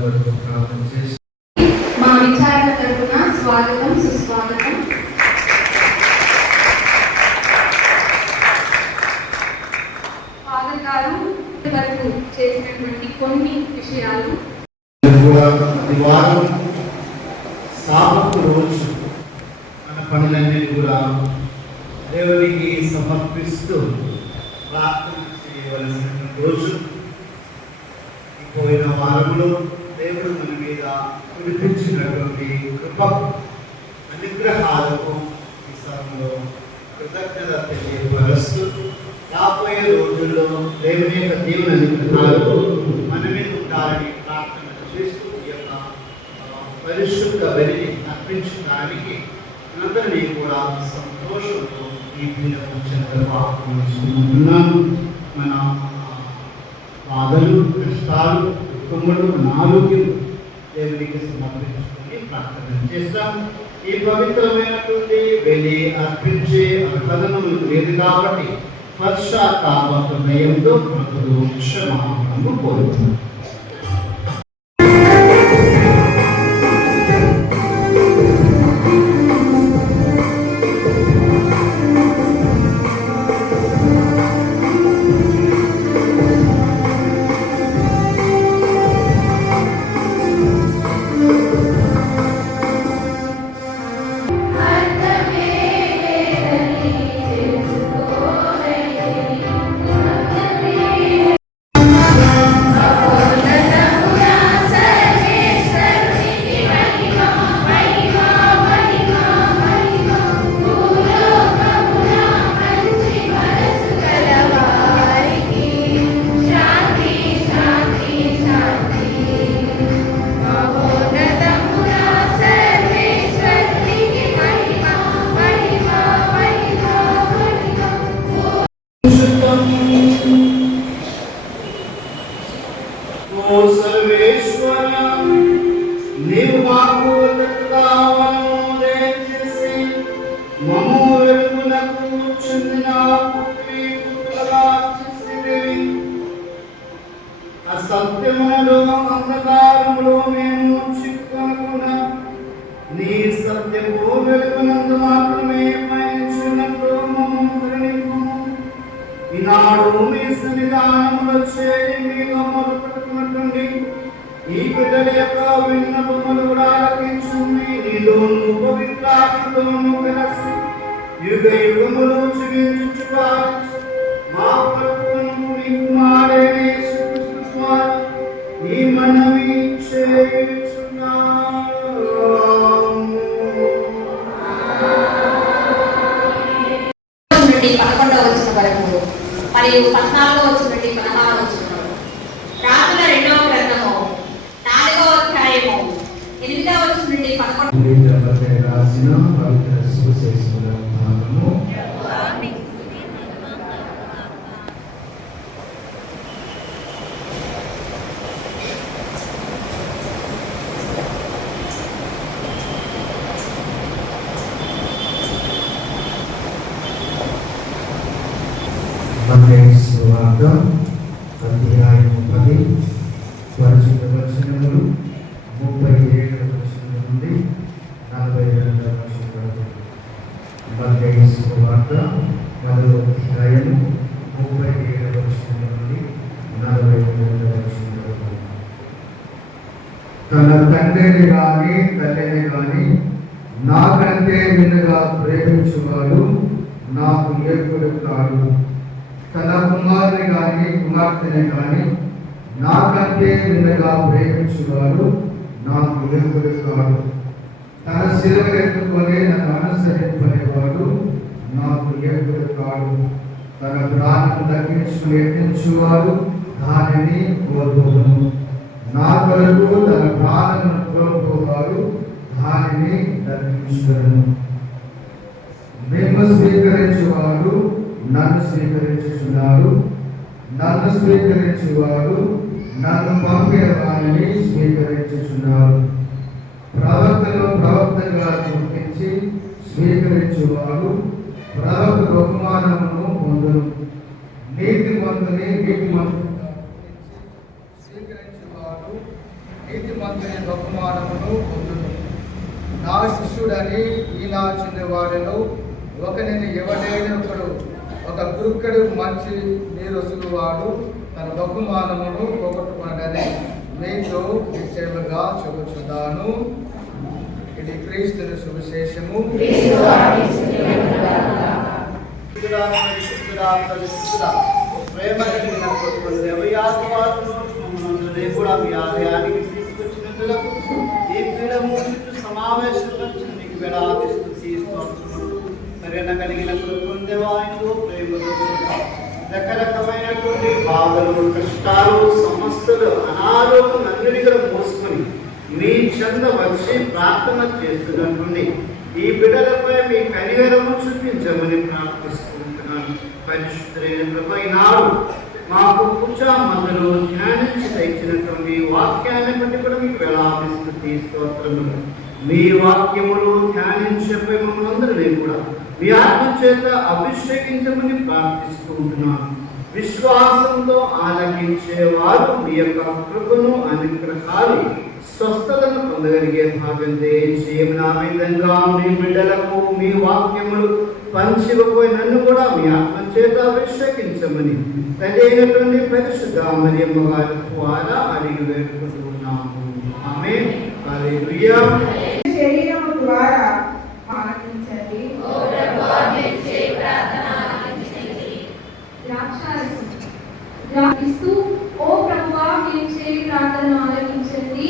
కొరకు ప్రార్థన చేసి మా విచారణ తరపున స్వాగతం సుస్వాగతం. ఫాదర్ గారు వరకు చేసినటువంటి కొన్ని విషయాలు వారం సాబతు రోజు మన పనులన్నీ కూడా దేవునికి సమర్పిస్తూ ప్రార్థన చేయవలసిన రోజు. పోయిన వారంలో దేవుడు మన మీద కురిపించినటువంటి కృప అనుగ్రహాలకు ఈ సమయంలో కృతజ్ఞత తెలియపరుస్తూ రాబోయే రోజుల్లో దేవుని యొక్క దేవుని అనుగ్రహాలు మన మీద ఉండాలని ప్రార్థన చేస్తూ ఈ యొక్క పరిశుద్ధ బలిని అర్పించడానికి అందరినీ కూడా సంతోషంతో ఈ దినము చంద్రబాబున్నాను. మన బాధలు, కష్టాలు, కుటుంబాలు, ఆరోగ్యం దేవునికి సమర్పించుకొని ప్రార్థన చేస్తాం. ఈ పవిత్రమైనటువంటి బలి అర్పించే అర్హత మనకు లేదు కాబట్టి పశ్చాత్తాప హృదయంతో మనకు క్షమాపణను కోరుతున్నాం. సత్యములో అంధకారములో మేము చిక్కుకొనకుండా నీ సత్యము వెలుగునందు మాత్రమే పయనించినట్లు మమ్మల్ని కరుణింపుము. ఈనాడు మీ సన్నిధానములో చేరి మీతో మొదలుపెట్టుకున్నట్టుండి ఈ బిడ్డల యొక్క విన్నపములు కూడా ఆలకించుమి. నీలోను పవిత్రాత్మతోను కలిసి యుగ యుగములు జీవించు మా ప్రభువును నీ కుమారుడైన ఈ మనవి చేయుచున్నాము. 11వ వచనం వరకు మరియు 14వ వచనం నుండి 16వ వచనం. రాజుల 2వ గ్రంథము 4వ అధ్యాయము 8వ వచనం నుండి 11వ రాసిన పవిత్ర సువిశేషముల భాగము. సువార్త అధ్యాయము 10 పరిశుద్ధ వచనములు 37వ వచనం నుండి 42వ వచనం వరకు. మత్తయి సువార్త 10వ అధ్యాయము 37వ వచనం నుండి 42వ వచనం వరకు. తన తండ్రిని కానీ తల్లిని కానీ నాకంటే మిన్నగా ప్రేమించువాడు నాకు యోగ్యుడు కాడు. తన కుమారుని కానీ కుమార్తెని కానీ నాకంటే మిన్నగా ప్రేమించువాడు నాకు యోగ్యుడు కాడు. తన శిలువ ఎత్తుకొని నన్ను అనుసరింపనేవాడు నాకు యోగ్యుడు కాడు. తన ప్రాణం దక్కించుకుని యత్నించువాడు దానిని కోల్పోవును. నా కొరకు తన ప్రాణమును కోల్పోవాడు దానిని దక్కించుకొనును. మిమ్ము స్వీకరించువాడు నన్ను స్వీకరించుచున్నాడు, నన్ను స్వీకరించువాడు నన్ను పంపిన వారిని స్వీకరించుచున్నాడు. ప్రవక్తను ప్రవక్తగా గుర్తించి స్వీకరించువాడు ప్రవక్త బహుమానమును పొందును. నీతిమంతుని నీతిమంతునిగా స్వీకరించు చేసేవాడు నీతిమంతుని బహుమానమును పొందును. నా శిష్యుడని ఇలా చిన్నవారిలో ఒకరిని ఎవడైనప్పుడు ఒక గురుక్కడు మంచి నీరొసులువాడు తన బహుమానమును పోగొట్టుకునని మీతో నిశ్చయముగా చెబుతున్నాను. ఇది క్రీస్తుని సువిశేషము. ప్రేమ కలిగిన కొడుకులు 26 వారును మమ్మల్ని కూడా మీ ఆలయానికి తీసుకొచ్చినందులకు ఈ పీఠము చుట్టూ సమావేశపరిచిన మీకు వేలాదిస్తూ తీసుకొస్తున్నాడు. ప్రేమ కలిగిన కొడుకులు దేవాయనలో ప్రేమలో రకరకమైనటువంటి బాధలు, కష్టాలు, సమస్యలు, అనారోగ్యం అన్నిటిగా మోసుకొని మీ చెంద వచ్చి ప్రార్థన చేస్తున్నటువంటి ఈ బిడ్డలపై మీ కనికరము చూపించమని ప్రార్థిస్తున్నాను. పరిశుద్ధులైన ప్రభువా, ఈనాడు మాకు పూజా మందులు ధ్యానించి తెచ్చినటువంటి వాక్యాన్ని బట్టి కూడా మీకు వేలాదిస్తూ స్తోత్రములు. మీ వాక్యములు ధ్యానించే మమ్మల్ని కూడా మీ ఆత్మ చేత అభిషేకించమని ప్రార్థిస్తుంటున్నాను. విశ్వాసంతో ఆలకించేవారు మీ యొక్క కృపను అనుగ్రహాలు స్వస్థతను పొందగలిగే భాగం దయచేయమని. ఆ విధంగా మీ బిడ్డలకు మీ వాక్యములు పంచిపోయి నన్ను కూడా మీ ఆత్మ చేత అభిషేకించమని తదైనటువంటి పరిశుద్ధ మరియమ్మ గారి ద్వారా అడిగి వేడుకుంటున్నాము. ఆమేన్. హల్లెలూయా. శరీరము ద్వారా ఆలకించండి. ద్రాక్షారసం ఓ ప్రభువా మేము చేయి ప్రార్థన ఆలకించండి.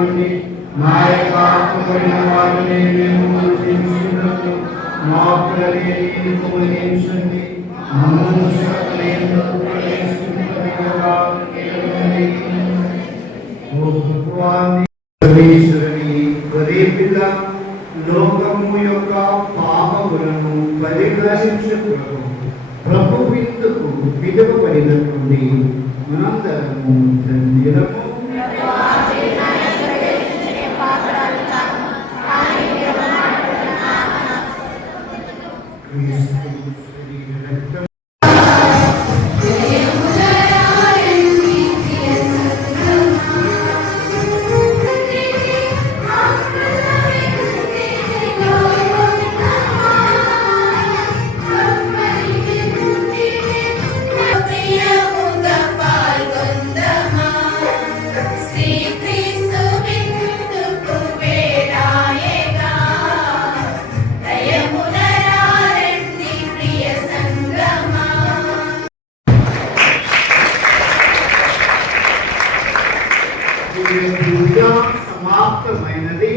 చేయమని నా యొక్క ఆత్మపడిన వారిని మేము గుర్తించుకున్నట్టు మాకు కలిగించండి. లోకము యొక్క పాపములను పరిహరించుటకు ప్రభు విందుకు పిలువబడినటువంటి మనందరము ధన్యులము. పూజ సమాప్తమైనది.